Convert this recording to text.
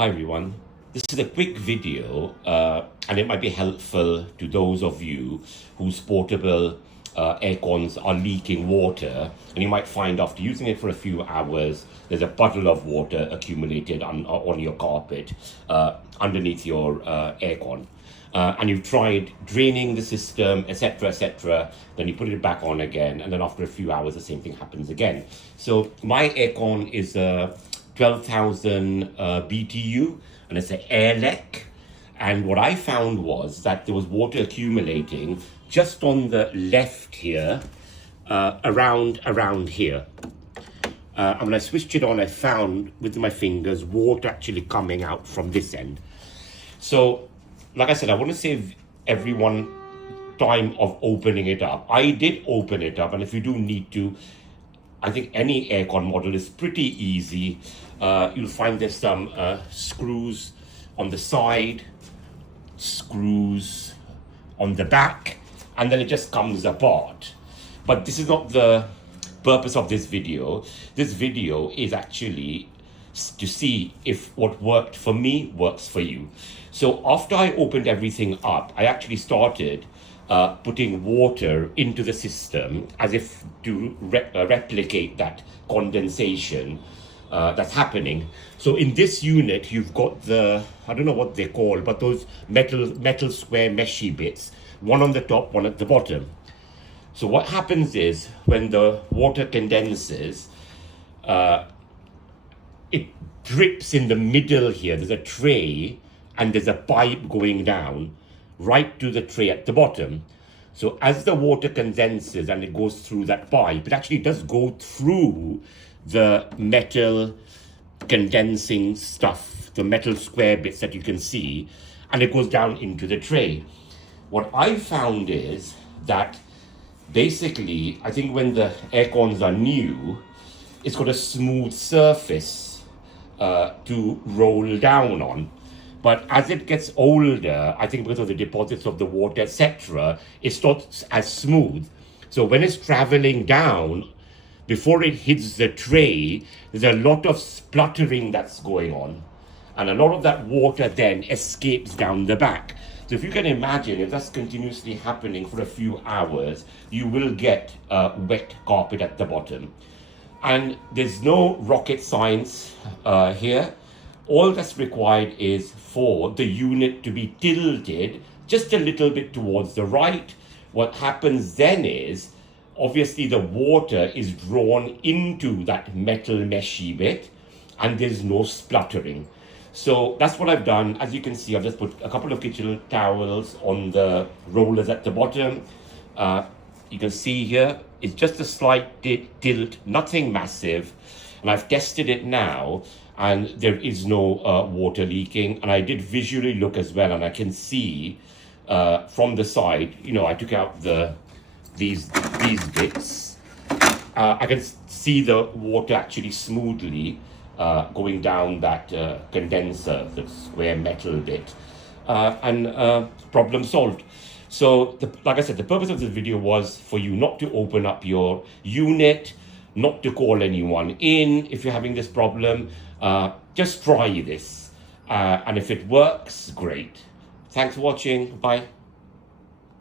Hi everyone. This is a quick video and it might be helpful to those of you whose portable air cons are leaking water, and you might find after using it for a few hours there's a puddle of water accumulated on your carpet underneath your air con. And you've tried draining the system, etc., then you put it back on again, and then after a few hours the same thing happens again. So my aircon is a 12,000 BTU, and it's an Airlec. And what I found was that there was water accumulating just on the left here, around here. And when I switched it on, I found with my fingers water actually coming out from this end. So, like I said, I want to save everyone time of opening it up. I did open it up, and if you do need to, I think any aircon model is pretty easy. You'll find there's some screws on the side, screws on the back, and then it just comes apart. But this is not the purpose of this video. This video is actually to see if what worked for me works for you. So after I opened everything up, I actually started putting water into the system as if to replicate that condensation that's happening. So in this unit, you've got the, I don't know what they're called, but those metal square meshy bits, one on the top, one at the bottom. So what happens is when the water condenses, it drips in the middle here. There's a tray and there's a pipe going down right to the tray at the bottom. So as the water condenses and it goes through that pipe, it actually does go through the metal condensing stuff, the metal square bits that you can see, and it goes down into the tray. What I found is that basically, I think when the air cons are new, it's got a smooth surface to roll down on. But as it gets older, I think because of the deposits of the water, etc., it's not as smooth. So when it's traveling down, before it hits the tray, there's a lot of spluttering that's going on. And a lot of that water then escapes down the back. So if you can imagine, if that's continuously happening for a few hours, you will get wet carpet at the bottom. And there's no rocket science here. All that's required is for the unit to be tilted just a little bit towards the right. What happens then is, obviously the water is drawn into that metal meshy bit and there's no spluttering. So that's what I've done. As you can see, I've just put a couple of kitchen towels on the rollers at the bottom. You can see here, it's just a slight tilt, nothing massive. And I've tested it now, and there is no water leaking. And I did visually look as well, and I can see from the side, you know, I took out these bits. I can see the water actually smoothly going down that condenser, the square metal bit, and problem solved. So, like I said, the purpose of this video was for you not to open up your unit, not to call anyone in if you're having this problem. Just try this, and if it works, great. Thanks for watching. Bye.